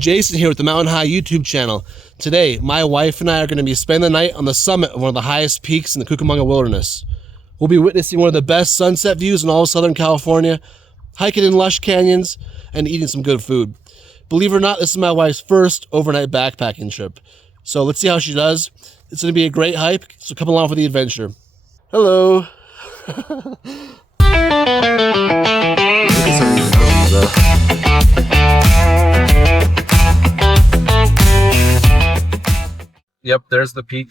Jason here with the Mountain High YouTube channel. Today, my wife and I are going to be spending the night on the summit of one of the highest peaks in the Cucamonga Wilderness. We'll be witnessing one of the best sunset views in all of Southern California, hiking in lush canyons, and eating some good food. Believe it or not, this is my wife's first overnight backpacking trip. So let's see how she does. It's going to be a great hike, so come along for the adventure. Hello. Yep, there's the peak.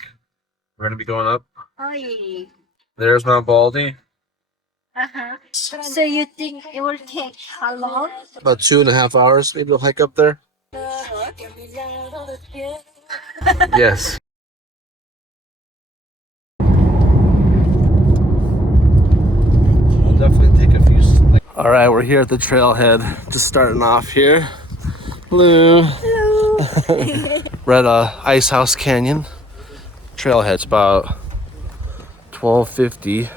We're going to be going up. Oi. There's Mount Baldy. So you think it will take how long? About 2.5 hours, maybe we'll hike up there. Yes. We'll definitely take a few. All right, we're here at the trailhead. Just starting off here. Hello. Hello. We're at Icehouse Canyon. Trailhead's about 12:50.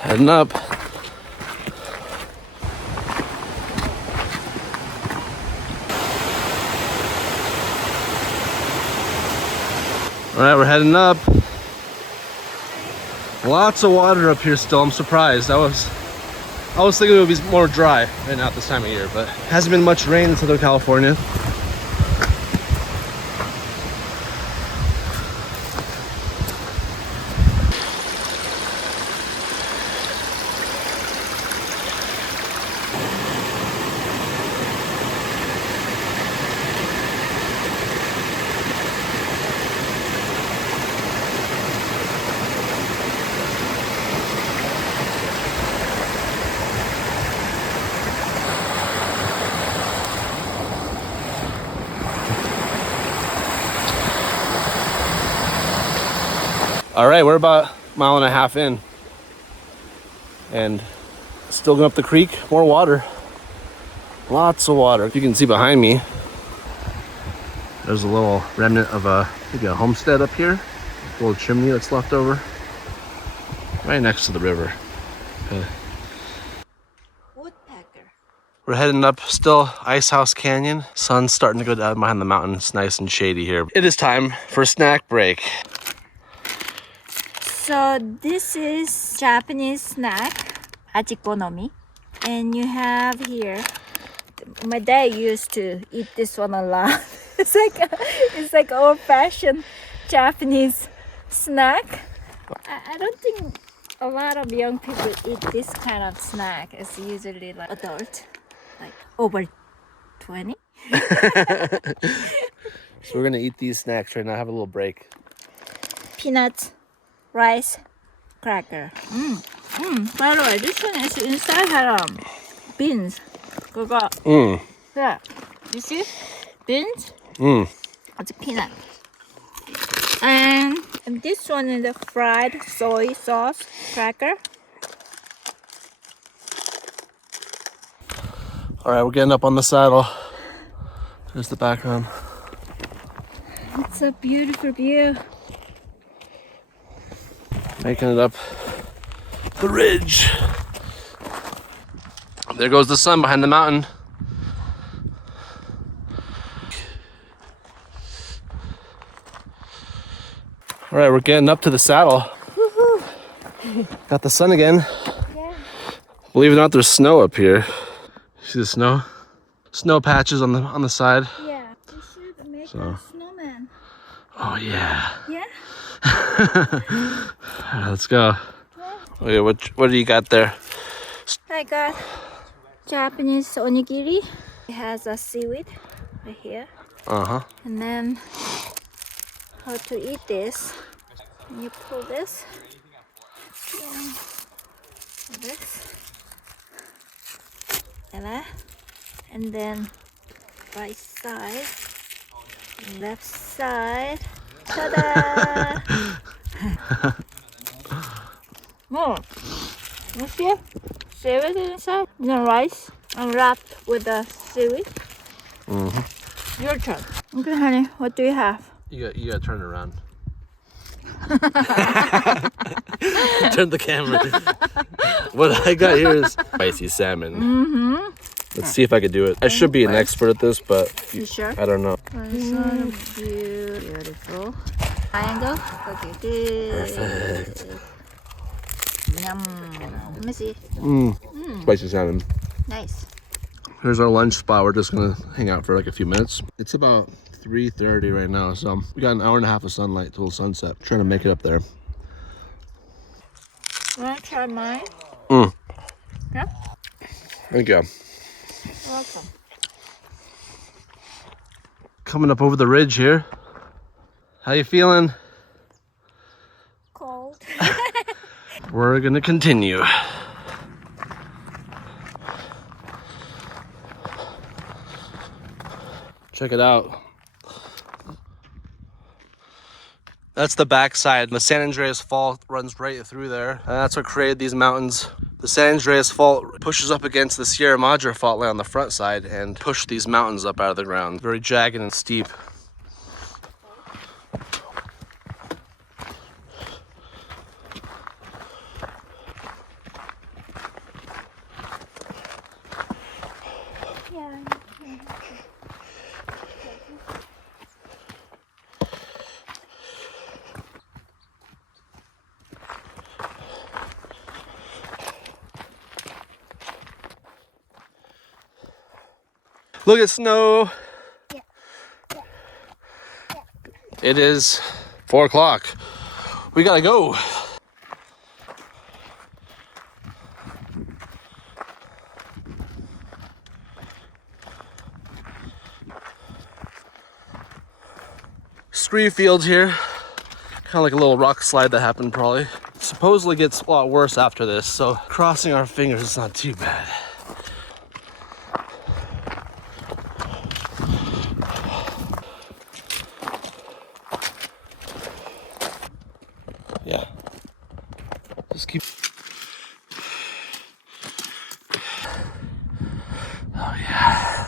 Heading up. All right, we're heading up. Lots of water up here still. I'm surprised. I was thinking it would be more dry right now at this time of year, but hasn't been much rain in Southern California. All right, we're about 1.5 miles in and still going up the creek. More water, lots of water. You can see behind me, there's a little remnant of maybe a homestead up here. A little chimney that's left over right next to the river. Woodpecker. We're heading up still Icehouse Canyon. Sun's starting to go down behind the mountain. It's nice and shady here. It is time for a snack break. So this is Japanese snack, ajikonomi, and you have here. My dad used to eat this one a lot. It's like old-fashioned Japanese snack. I don't think a lot of young people eat this kind of snack. It's usually like adult, like over 20. So we're gonna eat these snacks right now. Have a little break. Peanuts, rice, cracker. By the way, this one is inside had beans. Yeah, you see beans. It's a peanut. And this one is the fried soy sauce cracker. All right, we're getting up on the saddle. There's the background. It's a beautiful view. Making it up the ridge. There goes the sun behind the mountain. All right, we're getting up to the saddle. Woohoo! Got the sun again. Yeah. Believe it or not, there's snow up here. See the snow? Snow patches on the side. Yeah, we should make a snowman. Oh yeah. Yeah. All right, let's go. Okay, what do you got there? I got Japanese onigiri. It has a seaweed right here. And then how to eat this? You pull this. Yeah. This. Like that. And then right side, left side. Ta-da! Oh, you see? Seaweed inside. The rice and wrapped with the seaweed. Your turn. Okay, honey. What do you have? You gotta turn it around. Turn the camera. What I got here is spicy salmon. Let's see if I could do it. I should be an expert at this, but You sure? I don't know. Beautiful. Triangle? Okay, good. Perfect. Yum. Let me see. Spicy salmon. Nice. Here's our lunch spot. We're just gonna hang out for like a few minutes. It's about 3:30 right now, so we got an hour and a half of sunlight till sunset. Trying to make it up there. You want to try mine? Yeah? Thank you. Welcome. Coming up over the ridge here. How you feeling? Cold. We're gonna continue. Check it out. That's the backside. The San Andreas Fault runs right through there. And that's what created these mountains. The San Andreas Fault pushes up against the Sierra Madre fault line on the front side and pushed these mountains up out of the ground. Very jagged and steep. Look at snow. It is 4 o'clock. We gotta go. Scree fields here. Kind of like a little rock slide that happened probably. Supposedly gets a lot worse after this, so crossing our fingers is not too bad. Yeah. Just keep. Oh yeah.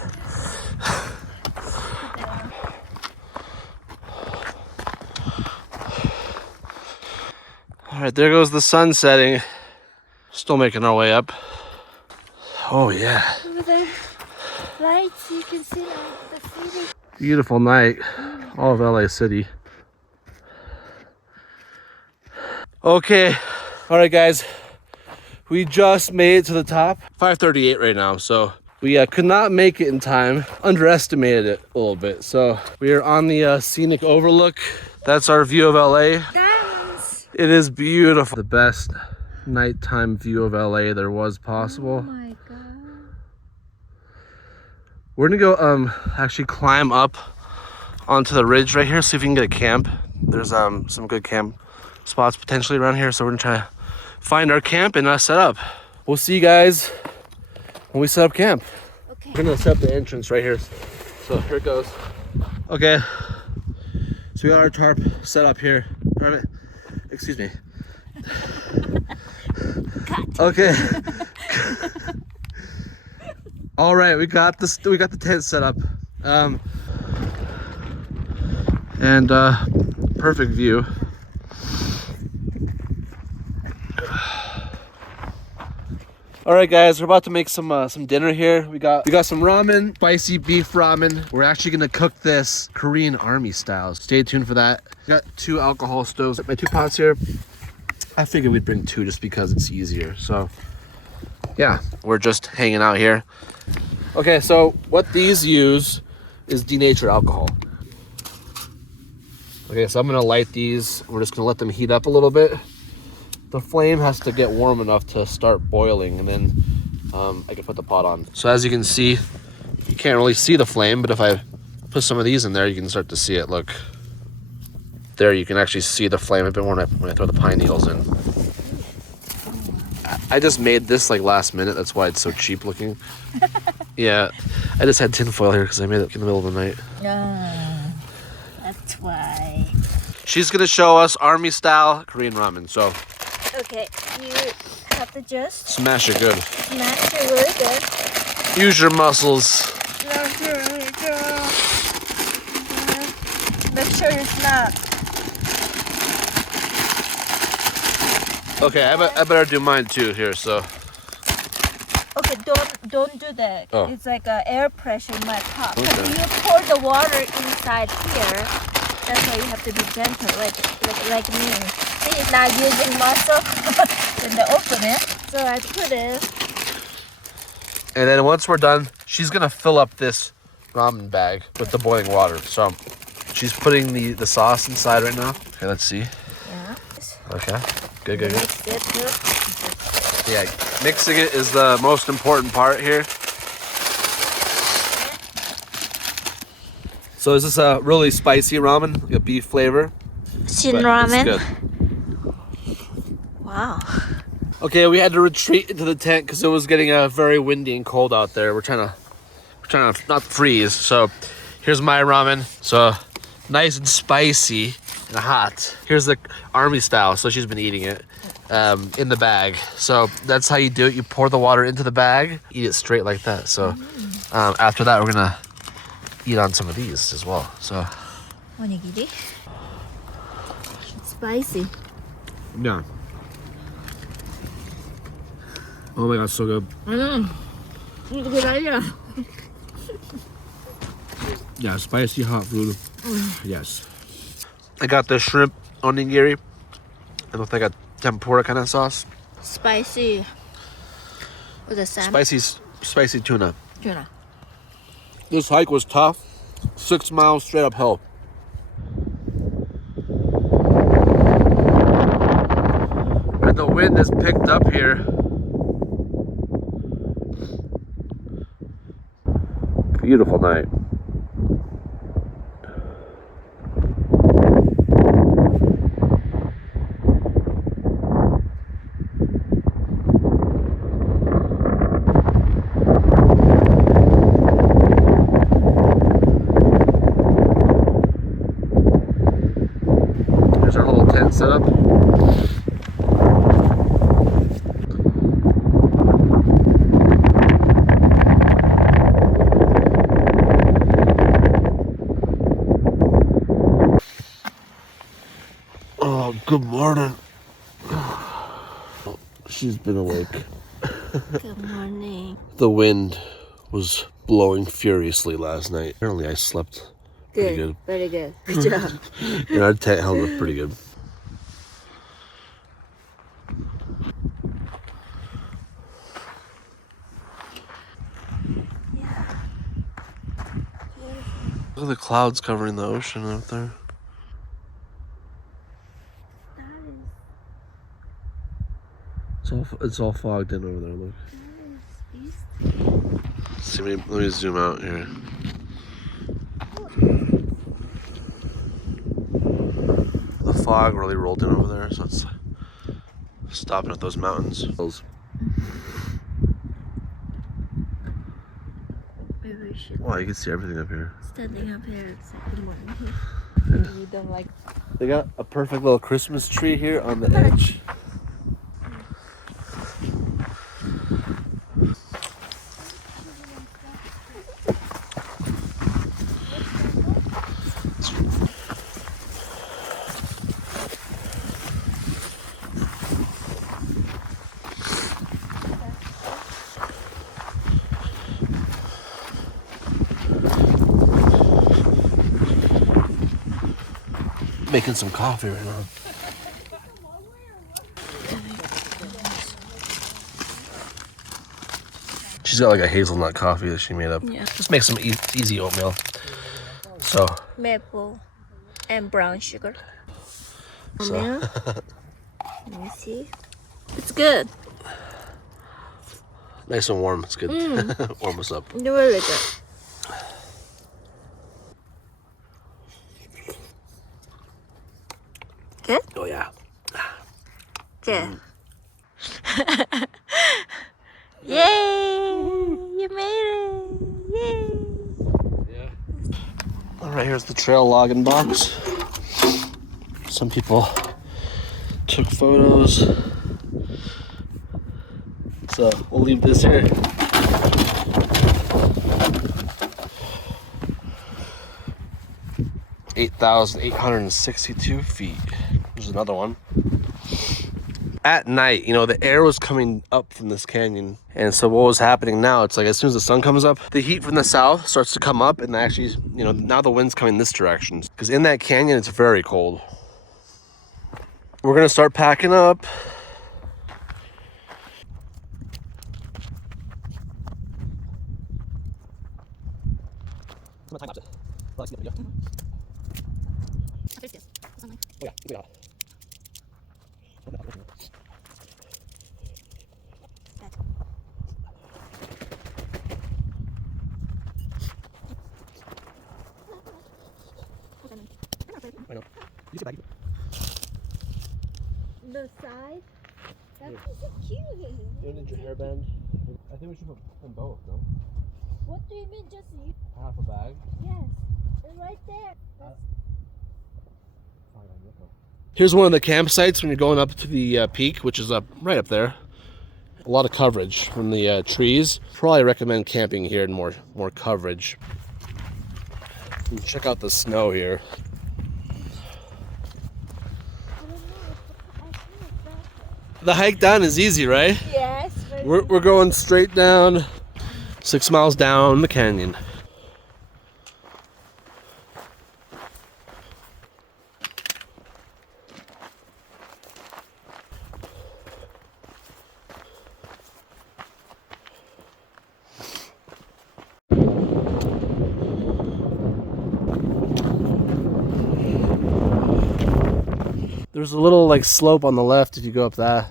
All right, there goes the sun setting. Still making our way up. Oh yeah. Over the lights, you can see the city. Beautiful night. All of LA City. Okay. All right, guys. We just made it to the top. 5:38 right now, so we could not make it in time. Underestimated it a little bit. So we are on the scenic overlook. That's our view of LA. Diamonds. It is beautiful. The best nighttime view of LA there was Oh possible. my god. We're gonna go actually climb up onto the ridge right here, see if we can get a camp. There's some good camp spots potentially around here, so we're gonna try to find our camp and set up. We'll see you guys when we set up camp. Okay. We're gonna set up the entrance right here. So here it goes. Okay. So we got our tarp set up here. Excuse me. Okay. All right, we got this. We got the tent set up, and perfect view. All right, guys, we're about to make some dinner here. We got some ramen, spicy beef ramen. We're actually gonna cook this Korean army style. Stay tuned for that. Got 2 alcohol stoves. My 2 pots here. I figured we'd bring 2 just because it's easier. So yeah, we're just hanging out here. Okay, so what these use is denatured alcohol. Okay, so I'm gonna light these. We're just gonna let them heat up a little bit. The flame has to get warm enough to start boiling, and then I can put the pot on. So as you can see, you can't really see the flame, but if I put some of these in there, you can start to see it. Look, there you can actually see the flame a bit more when I throw the pine needles in. I just made this like last minute, that's why it's so cheap looking. Yeah, I just had tinfoil here because I made it in the middle of the night. That's why. She's gonna show us army style Korean ramen, so. Okay, you have to just Smash it good. smash it really good. Use your muscles. Smash it really good. Make sure it's not. Okay, I better do mine too here, so. Okay, don't do that. Oh. It's like air pressure in my cup. Okay. If you pour the water inside here, that's why you have to be gentle, like me. See, not using muscle when they open it. So I put it. And then once we're done, she's gonna fill up this ramen bag with the boiling water. So she's putting the sauce inside right now. Okay, let's see. Yeah. Okay, good. Mix it too. Yeah, mixing it is the most important part here. So is this a really spicy ramen, like a beef flavor? Shin But ramen. it's good. Wow. Okay, we had to retreat into the tent because it was getting very windy and cold out there. We're trying to not freeze. So here's my ramen. So nice and spicy and hot. Here's the army style. So she's been eating it in the bag. So that's how you do it. You pour the water into the bag, eat it straight like that. So after that, we're gonna eat on some of these as well. So Onigiri. It's spicy. yeah. Oh my god, so good. It's a good idea. Yeah, spicy hot food. Yes. I got the shrimp onigiri and with like a tempura kind of sauce. Spicy. With the salmon. Spicy tuna. Tuna. This hike was tough. 6 miles straight uphill. And the wind has picked up here. Beautiful night. There's our little tent setup. Oh, good morning. She's been awake. Good morning. The wind was blowing furiously last night. Apparently I slept pretty good. Very good. Good job. And our tent held up pretty good. Look at the clouds covering the ocean out there. It's all fogged in over there, look. See, let me zoom out here. The fog really rolled in over there, so it's stopping at those mountains. Maybe we should Wow, you can see everything up here. standing up here. It's like good morning here. Yeah. We don't like. They got a perfect little Christmas tree here on the edge. Making some coffee right now. She's got like a hazelnut coffee that she made up. Yeah. Just make some easy oatmeal. So. Maple and brown sugar. So. Let me see. It's good. Nice and warm. It's good. Warm us up. It's really good. Good? Oh yeah. Good. Yay! You made it! Yay! Yeah. All right, here's the trail logging box. Some people took photos. So we'll leave this here. (8,862 feet). There's another one. at night, you know, the air was coming up from this canyon. And so what was happening now, it's like as soon as the sun comes up, the heat from the south starts to come up, and actually, you know, now the wind's coming this direction. Because in that canyon, it's very cold. We're gonna start packing up. I'm gonna time lapse it. Oh yeah, keep it out. I know. You get back. The side? That is so cute. You need your hairband? I think we should put them both, no? What do you mean just you? Half a bag? Yes. They're right there. Here's one of the campsites when you're going up to the peak, which is up right up there. A lot of coverage from the trees. Probably recommend camping here and more coverage. And check out the snow here. The hike down is easy, right? Yes. We're going straight down, 6 miles down the canyon. There's a little like slope on the left if you go up that.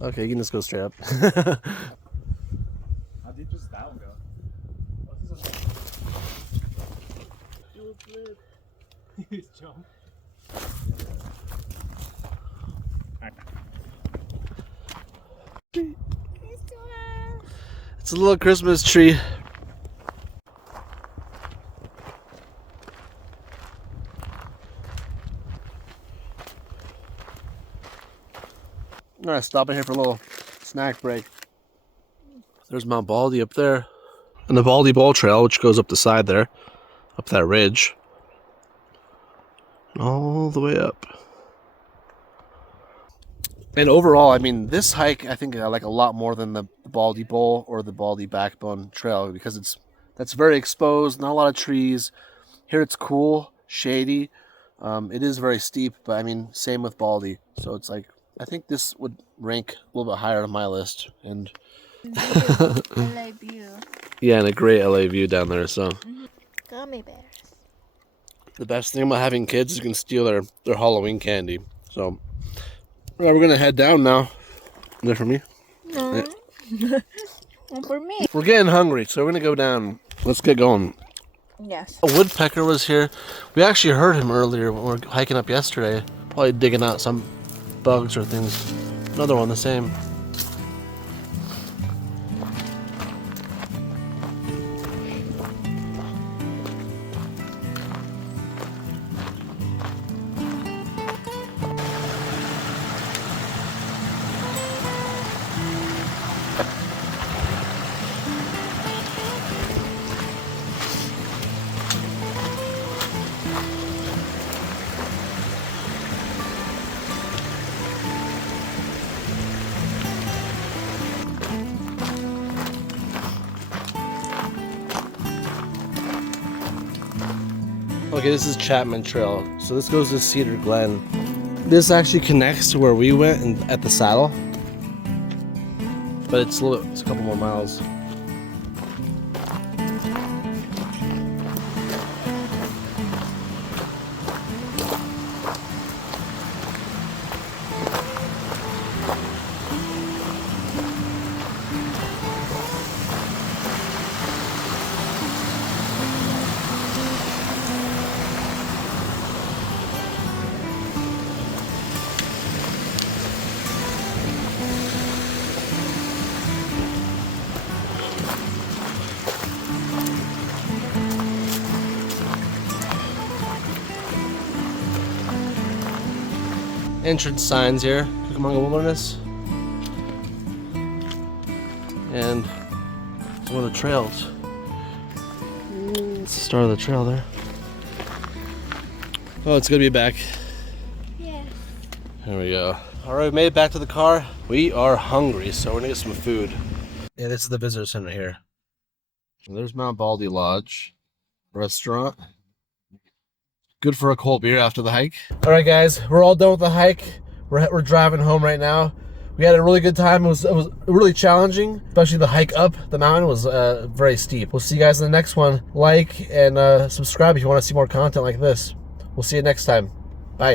Okay, you can just go straight up. How deep does that one go? He's jumped. It's a little Christmas tree. All right, stopping here for a little snack break. There's Mount Baldy up there. And the Baldy Bowl trail, which goes up the side there, up that ridge. And all the way up. And overall, I mean, this hike, I think I like a lot more than the Baldy Bowl or the Baldy Backbone Trail, because that's very exposed, not a lot of trees. Here it's cool, shady. It is very steep, but I mean, same with Baldy. So it's like, I think this would rank a little bit higher on my list. And LA view. yeah, and a great LA view down there. So Gummy bears. the best thing about having kids is you can steal their Halloween candy. So well, we're gonna head down now. Is that for me? No. Yeah. And for me. We're getting hungry, so we're gonna go down. Let's get going. Yes. A woodpecker was here. We actually heard him earlier when we were hiking up yesterday. Probably digging out some bugs or things. Another one the same. Okay, this is Chapman Trail. So this goes to Cedar Glen. This actually connects to where we went at the saddle. But it's a couple more miles. Entrance signs here, Cucamonga Wilderness. And it's one of the trails. It's the start of the trail there. Oh, it's good to be back. Yes. Here we go. All right, we made it back to the car. We are hungry, so we're gonna get some food. Yeah, this is the visitor center here. There's Mount Baldy Lodge restaurant. Good for a cold beer after the hike. All right, guys, we're all done with the hike. We're driving home right now. We had a really good time. It was really challenging, especially the hike up the mountain was very steep. We'll see you guys in the next one. Like and subscribe if you want to see more content like this. We'll see you next time. Bye.